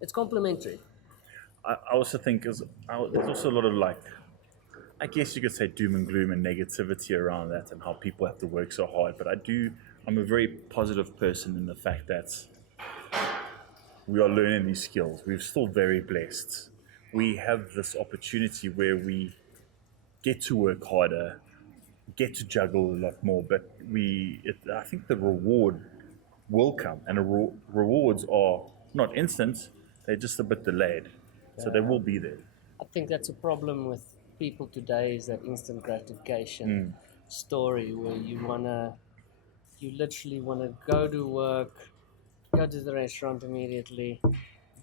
it's complementary. I also think there's also a lot of like, I guess you could say doom and gloom and negativity around that and how people have to work so hard. But I'm a very positive person in the fact that we are learning these skills. We're still very blessed. We have this opportunity where we get to work harder, get to juggle a lot more, but I think the reward will come, and the rewards are not instant, they're just a bit delayed. So they will be there. I think that's a problem with people today is that instant gratification story where you literally wanna go to work, go to the restaurant immediately,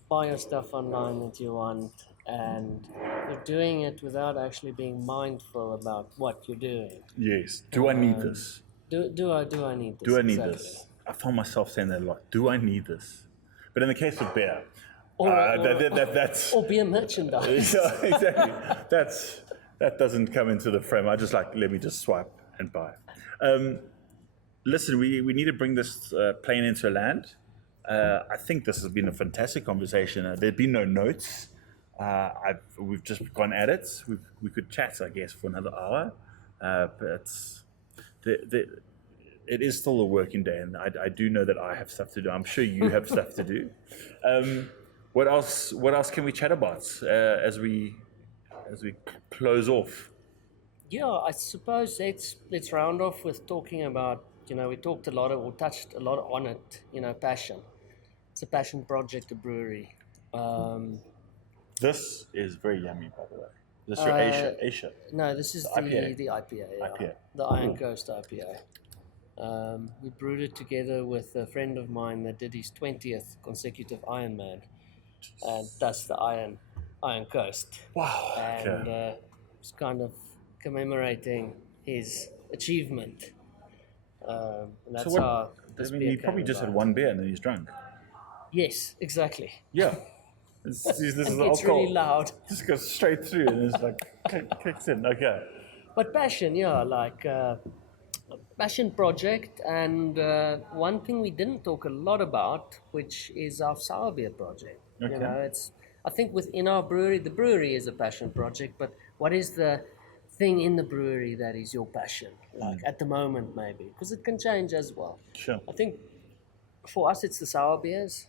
buy your stuff online that you want, and you're doing it without actually being mindful about what you're doing. Yes. Do I need this? Do I need this? Do I need exactly. this? I found myself saying that a lot. Do I need this? But in the case of beer, Or that's or beer merchandise. yeah, exactly. That doesn't come into the frame. I just let me just swipe and buy. Listen, we need to bring this plane into land. I think this has been a fantastic conversation. There've been no notes. We've just gone at it. We could chat, I guess, for another hour. But it is still a working day, and I do know that I have stuff to do. I'm sure you have stuff to do. What else? What else can we chat about as we close off? Yeah, I suppose let's round off with talking about, we talked a lot or touched a lot on it, passion. It's a passion project, a brewery. This is very yummy, by the way. This is your Asia. No, this is IPA. the IPA. Yeah. IPA. The Iron Coast IPA. We brewed it together with a friend of mine that did his 20th consecutive Ironman, and that's the Iron Coast. Wow. And it's kind of commemorating his achievement. And that's how this beer he probably came just had about. one beer and then he's drunk. Yes, exactly. Yeah. This is the It's alcohol. really loud. Just goes straight through and it's like kicks in. Okay. But passion, yeah, like a passion project. And one thing we didn't talk a lot about, which is our sour beer project. Okay. I think within our brewery, the brewery is a passion project, but what is the thing in the brewery that is your passion? Like at the moment, maybe, because it can change as well. Sure. I think for us, it's the sour beers.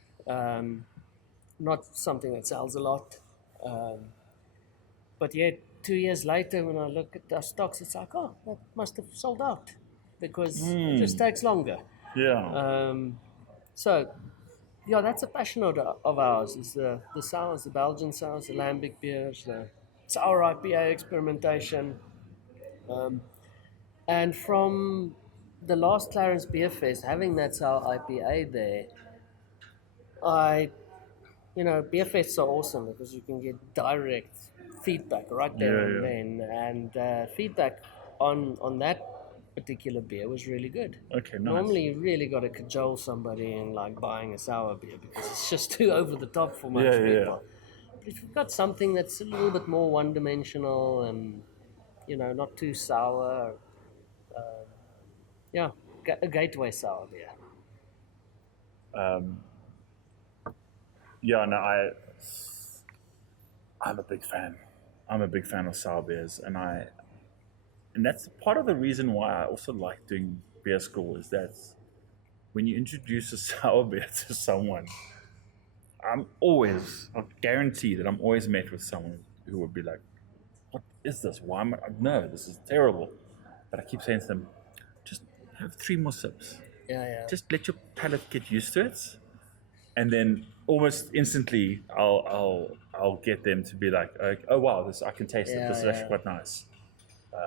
Not something that sells a lot. But yet, 2 years later, when I look at our stocks, it's like, oh, that must have sold out because it just takes longer. Yeah. So, yeah, that's a passion of ours, is the sours, the Belgian sours, the lambic beers, the sour IPA experimentation. And from the last Clarence Beer Fest, having that sour IPA there, beer fests are awesome because you can get direct feedback right there and then, and feedback on that particular beer was really good. Okay, nice. Normally, you really got to cajole somebody in like buying a sour beer because it's just too over the top for most people. But if you've got something that's a little bit more one-dimensional and not too sour, a gateway sour beer. Yeah, no, I'm a big fan. I'm a big fan of sour beers, and that's part of the reason why I also like doing beer school, is that when you introduce a sour beer to someone, I guarantee that I'm always met with someone who would be like, "What is this? Why am I? No, this is terrible." But I keep saying to them, "Just have 3 more sips. Yeah. Just let your palate get used to it." And then almost instantly, I'll get them to be like, "Oh wow, I can taste it. This is actually quite nice."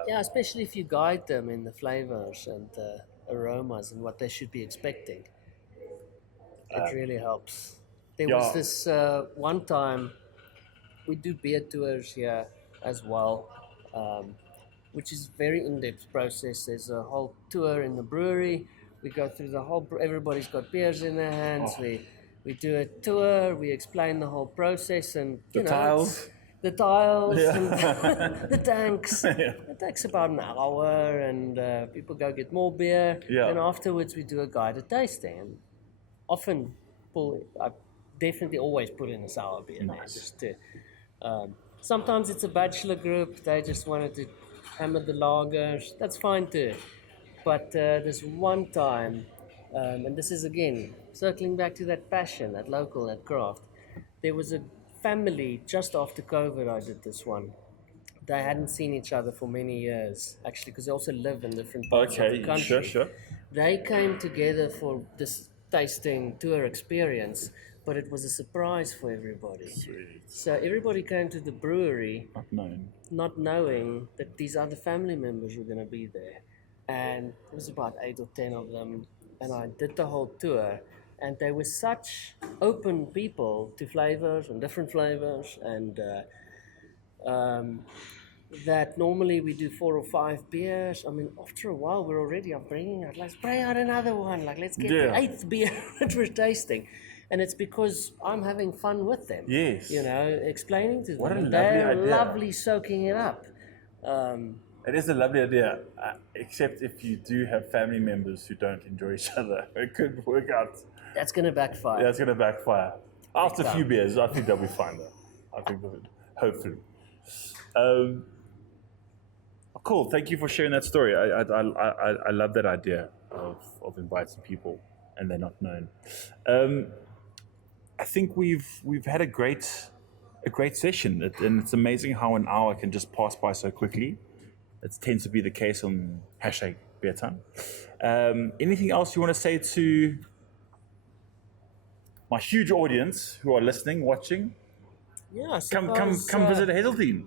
Especially if you guide them in the flavors and the aromas and what they should be expecting. It really helps. There was this one time, we do beer tours here as well, which is a very in-depth process. There's a whole tour in the brewery. We go through the whole, everybody's got beers in their hands. We do a tour, we explain the whole process and tiles. The tiles and the tanks. It takes about an hour and people go get more beer. And afterwards we do a guided tasting. And often I definitely always put in a sour beer. Nice. Just to, sometimes it's a bachelor group, they just wanted to hammer the lagers. That's fine too. But there's one time, and this is again circling back to that passion, that local, that craft. There was a family just after COVID. I did this one. They hadn't seen each other for many years, actually, because they also live in different parts of the country. Sure. They came together for this tasting tour experience, but it was a surprise for everybody. Sweet. So everybody came to the brewery not knowing that these other family members were going to be there. And it was about 8 or 10 of them, and I did the whole tour. and they were such open people to flavors and different flavors, and that normally we do 4 or 5 beers. I mean, after a while, I'm bringing out, let's bring out another one. Like, let's get the 8th beer that we're tasting. And it's because I'm having fun with them. Yes. You know, explaining to them. What a and lovely they're idea. lovely soaking it up. It is a lovely idea, except if you do have family members who don't enjoy each other. It could work out. That's going to backfire. That's going to backfire. After a few beers, I think they'll be fine, though. I think they'll, hopefully. Cool. Thank you for sharing that story. I love that idea of inviting people and they're not known. I think we've had a great session, and it's amazing how an hour can just pass by so quickly. It tends to be the case on #beertime. Anything else you want to say to my huge audience who are listening, watching? Yeah, Come visit Hazeldean.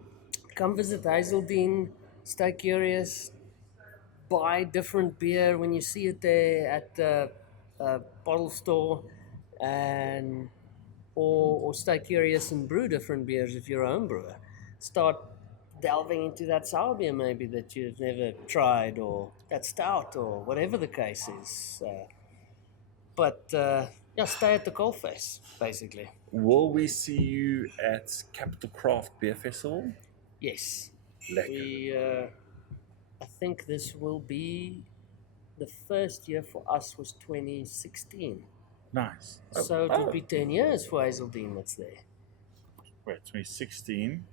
Come visit Hazeldean. Stay curious. Buy different beer when you see it there at the bottle store, and or stay curious and brew different beers if you're a home brewer. Start delving into that sour beer maybe that you've never tried, or that stout, or whatever the case is. But stay at the coalface, basically. Will we see you at Capital Craft Beer Festival? Yes. Lekker. I think this will be the first year for us was 2016. Nice. So it will be 10 years for Hazeldean that's there. Wait, 2016.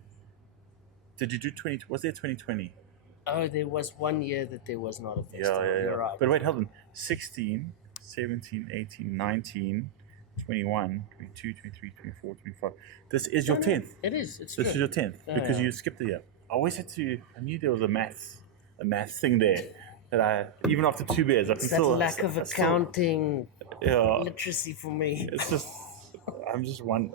Did you do 20? Was there 2020? Oh, there was 1 year that there was not a festival. Yeah. You're right. But wait, hold on. 16, 17, 18, 19, 21, 22, 23, 24, 25. This is your 10th. It is. It's This true. is your 10th because yeah. you skipped a year. I always had to. I knew there was a math thing there that I even after 2 beers I can It's that still lack of accounting literacy for me. It's just I'm just one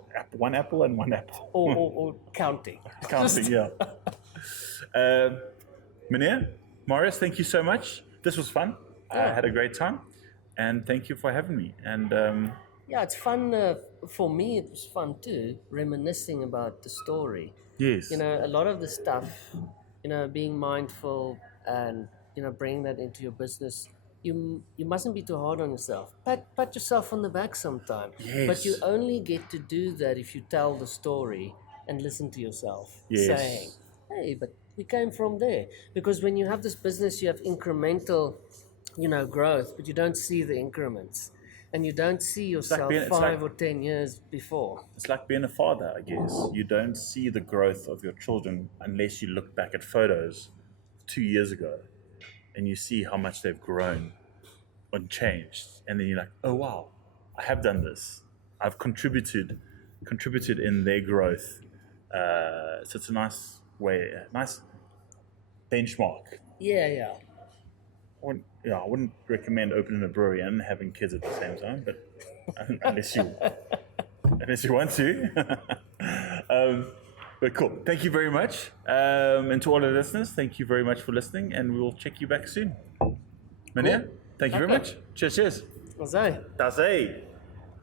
apple and one apple. Or counting. Counting, yeah. Meneer, Marius, thank you so much. This was fun. I had a great time, and thank you for having me. And yeah, it's fun for me. It was fun too, reminiscing about the story. yes, You know, a lot of the stuff, you know, being mindful and, you know, bringing that into your business, you mustn't be too hard on yourself. Pat yourself on the back sometime. Yes. But you only get to do that if you tell the story and listen to yourself. Yes. Saying, hey, but we came from there. Because when you have this business, you have incremental, you know, growth, but you don't see the increments. And you don't see yourself 5 or 10 years before. it's like being a father, I guess. You don't see the growth of your children unless you look back at photos 2 years ago, and you see how much they've grown and changed, and then you're like, oh wow, I have done this. I've contributed in their growth. So it's a nice benchmark. Yeah. I wouldn't recommend opening a brewery and having kids at the same time, but unless you want to. But cool. Thank you very much. And to all the listeners, thank you very much for listening, and we will check you back soon. Meneer, thank you very much. Cheers. Was I? That's it.